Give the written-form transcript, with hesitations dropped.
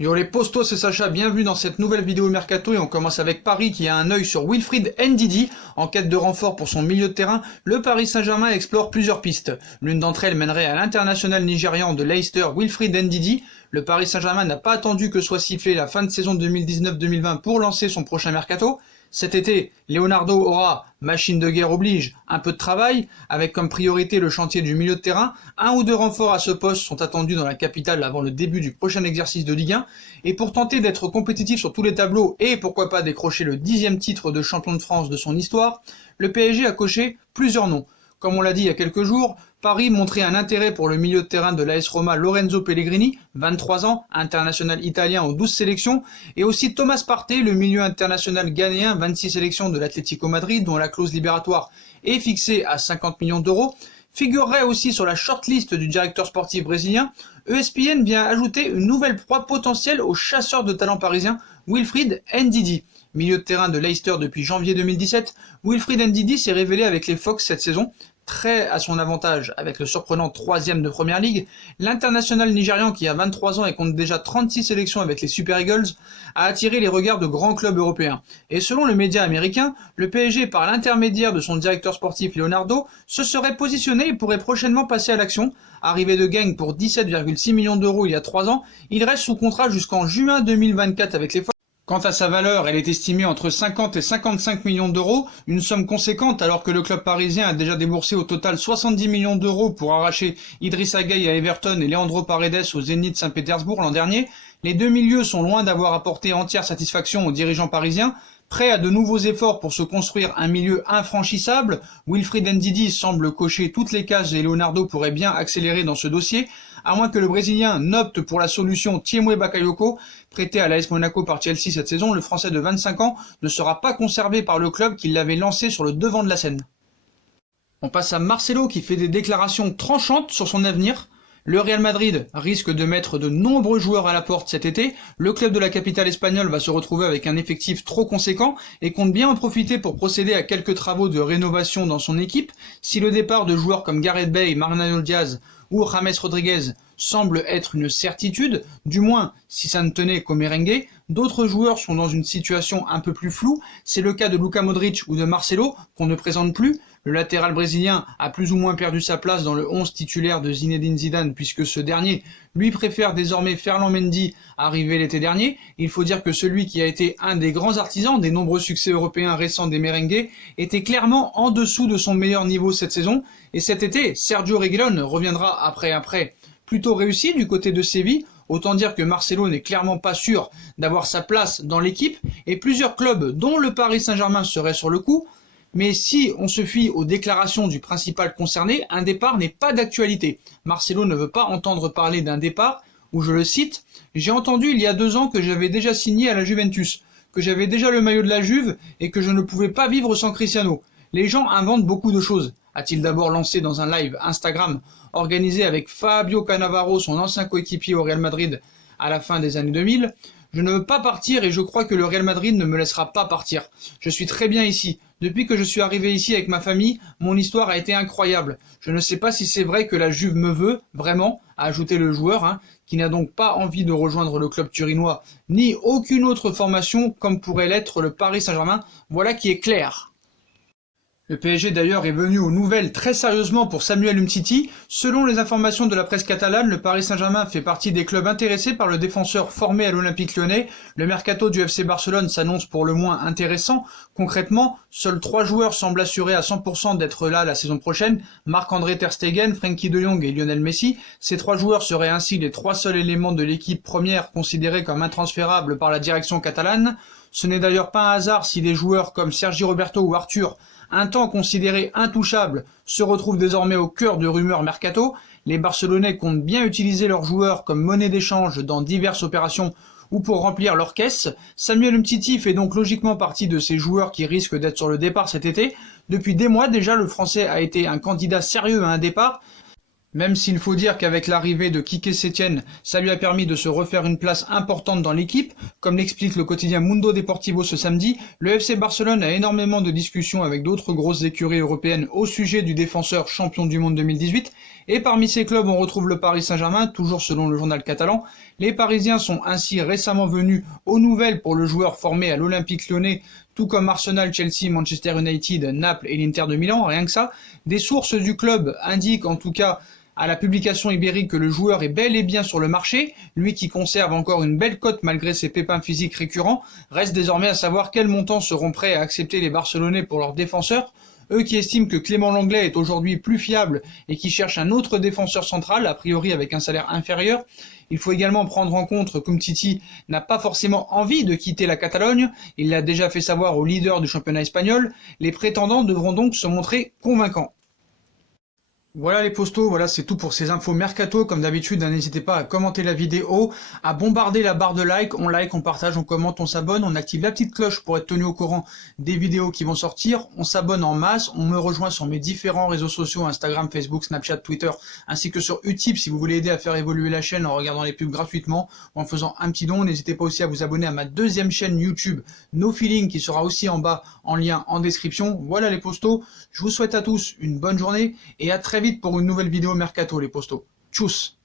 Yo les postos, c'est Sacha, bienvenue dans cette nouvelle vidéo Mercato et on commence avec Paris qui a un œil sur Wilfried Ndidi. En quête de renfort pour son milieu de terrain, le Paris Saint-Germain explore plusieurs pistes. L'une d'entre elles mènerait à l'international nigérian de Leicester, Wilfried Ndidi. Le Paris Saint-Germain n'a pas attendu que soit sifflée la fin de saison 2019-2020 pour lancer son prochain mercato. Cet été, Leonardo aura, machine de guerre oblige, un peu de travail, avec comme priorité le chantier du milieu de terrain. Un ou deux renforts à ce poste sont attendus dans la capitale avant le début du prochain exercice de Ligue 1. Et pour tenter d'être compétitif sur tous les tableaux et pourquoi pas décrocher le 10e titre de champion de France de son histoire, le PSG a coché plusieurs noms. Comme on l'a dit il y a quelques jours, Paris montrait un intérêt pour le milieu de terrain de l'AS Roma Lorenzo Pellegrini, 23 ans, international italien aux 12 sélections, et aussi Thomas Partey, le milieu international ghanéen, 26 sélections de l'Atlético Madrid, dont la clause libératoire est fixée à 50 millions d'euros, figurerait aussi sur la shortlist du directeur sportif brésilien. ESPN vient ajouter une nouvelle proie potentielle au chasseur de talent parisien, Wilfried Ndidi. Milieu de terrain de Leicester depuis janvier 2017, Wilfried Ndidi s'est révélé avec les Fox cette saison, très à son avantage avec le surprenant 3e de Première Ligue. L'international nigérian qui a 23 ans et compte déjà 36 sélections avec les Super Eagles a attiré les regards de grands clubs européens. Et selon le média américain, le PSG par l'intermédiaire de son directeur sportif Leonardo se serait positionné et pourrait prochainement passer à l'action. Arrivé de Genk pour 17,6 millions d'euros il y a 3 ans, il reste sous contrat jusqu'en juin 2024 avec les Fox. Quant à sa valeur, elle est estimée entre 50 et 55 millions d'euros, une somme conséquente alors que le club parisien a déjà déboursé au total 70 millions d'euros pour arracher Idrissa Gueye à Everton et Leandro Paredes au Zénith Saint-Pétersbourg l'an dernier. Les deux milieux sont loin d'avoir apporté entière satisfaction aux dirigeants parisiens. Prêt à de nouveaux efforts pour se construire un milieu infranchissable, Wilfried Ndidi semble cocher toutes les cases et Leonardo pourrait bien accélérer dans ce dossier, à moins que le Brésilien n'opte pour la solution Thiemoué Bakayoko, prêté à l'AS Monaco par Chelsea cette saison. Le Français de 25 ans ne sera pas conservé par le club qui l'avait lancé sur le devant de la scène. On passe à Marcelo qui fait des déclarations tranchantes sur son avenir. Le Real Madrid risque de mettre de nombreux joueurs à la porte cet été. Le club de la capitale espagnole va se retrouver avec un effectif trop conséquent et compte bien en profiter pour procéder à quelques travaux de rénovation dans son équipe. Si le départ de joueurs comme Gareth Bale, Mariano Diaz ou James Rodriguez semble être une certitude, du moins si ça ne tenait qu'au merengue, d'autres joueurs sont dans une situation un peu plus floue. C'est le cas de Luka Modric ou de Marcelo qu'on ne présente plus. Le latéral brésilien a plus ou moins perdu sa place dans le 11 titulaire de Zinedine Zidane puisque ce dernier lui préfère désormais Ferland Mendy arrivé l'été dernier. Il faut dire que celui qui a été un des grands artisans des nombreux succès européens récents des merengues était clairement en dessous de son meilleur niveau cette saison. Et cet été, Sergio Reguilón reviendra après un prêt plutôt réussi du côté de Séville. Autant dire que Marcelo n'est clairement pas sûr d'avoir sa place dans l'équipe et plusieurs clubs dont le Paris Saint-Germain seraient sur le coup. Mais si on se fie aux déclarations du principal concerné, un départ n'est pas d'actualité. Marcelo ne veut pas entendre parler d'un départ, où je le cite, « J'ai entendu il y a 2 ans que j'avais déjà signé à la Juventus, que j'avais déjà le maillot de la Juve et que je ne pouvais pas vivre sans Cristiano. Les gens inventent beaucoup de choses », a-t-il d'abord lancé dans un live Instagram organisé avec Fabio Cannavaro, son ancien coéquipier au Real Madrid à la fin des années 2000. « Je ne veux pas partir et je crois que le Real Madrid ne me laissera pas partir. Je suis très bien ici. Depuis que je suis arrivé ici avec ma famille, mon histoire a été incroyable. Je ne sais pas si c'est vrai que la Juve me veut, vraiment, a ajouté le joueur, qui n'a donc pas envie de rejoindre le club turinois, ni aucune autre formation comme pourrait l'être le Paris Saint-Germain. Voilà qui est clair. Le PSG d'ailleurs est venu aux nouvelles très sérieusement pour Samuel Umtiti. Selon les informations de la presse catalane, le Paris Saint-Germain fait partie des clubs intéressés par le défenseur formé à l'Olympique Lyonnais. Le mercato du FC Barcelone s'annonce pour le moins intéressant. Concrètement, seuls 3 joueurs semblent assurés à 100% d'être là la saison prochaine. Marc-André Ter Stegen, Frenkie de Jong et Lionel Messi. Ces 3 joueurs seraient ainsi les 3 seuls éléments de l'équipe première considérés comme intransférables par la direction catalane. Ce n'est d'ailleurs pas un hasard si des joueurs comme Sergi Roberto ou Arthur, un temps considérés intouchables, se retrouvent désormais au cœur de rumeurs mercato. Les Barcelonais comptent bien utiliser leurs joueurs comme monnaie d'échange dans diverses opérations ou pour remplir leur caisse. Samuel Umtiti fait donc logiquement partie de ces joueurs qui risquent d'être sur le départ cet été. Depuis des mois déjà, le Français a été un candidat sérieux à un départ. Même s'il faut dire qu'avec l'arrivée de Quique Setién, ça lui a permis de se refaire une place importante dans l'équipe, comme l'explique le quotidien Mundo Deportivo ce samedi, le FC Barcelone a énormément de discussions avec d'autres grosses écuries européennes au sujet du défenseur champion du monde 2018, et parmi ces clubs on retrouve le Paris Saint-Germain, toujours selon le journal catalan. Les Parisiens sont ainsi récemment venus aux nouvelles pour le joueur formé à l'Olympique Lyonnais, tout comme Arsenal, Chelsea, Manchester United, Naples et l'Inter de Milan, rien que ça. Des sources du club indiquent en tout cas à la publication ibérique que le joueur est bel et bien sur le marché, lui qui conserve encore une belle cote malgré ses pépins physiques récurrents. Reste désormais à savoir quels montants seront prêts à accepter les Barcelonais pour leurs défenseurs, eux qui estiment que Clément Lenglet est aujourd'hui plus fiable et qui cherchent un autre défenseur central, a priori avec un salaire inférieur. Il faut également prendre en compte qu'Umtiti n'a pas forcément envie de quitter la Catalogne, il l'a déjà fait savoir au leader du championnat espagnol. Les prétendants devront donc se montrer convaincants. Voilà les postos, voilà c'est tout pour ces infos mercato. Comme d'habitude, n'hésitez pas à commenter la vidéo, à bombarder la barre de like, on partage, on commente, on s'abonne, on active la petite cloche pour être tenu au courant des vidéos qui vont sortir, on s'abonne en masse, on me rejoint sur mes différents réseaux sociaux, Instagram, Facebook, Snapchat, Twitter, ainsi que sur Utip si vous voulez aider à faire évoluer la chaîne en regardant les pubs gratuitement ou en faisant un petit don. N'hésitez pas aussi à vous abonner à ma deuxième chaîne YouTube, No Feeling, qui sera aussi en bas en lien en description. Voilà les postos, je vous souhaite à tous une bonne journée et à très vite pour une nouvelle vidéo mercato les postos. Tchuss.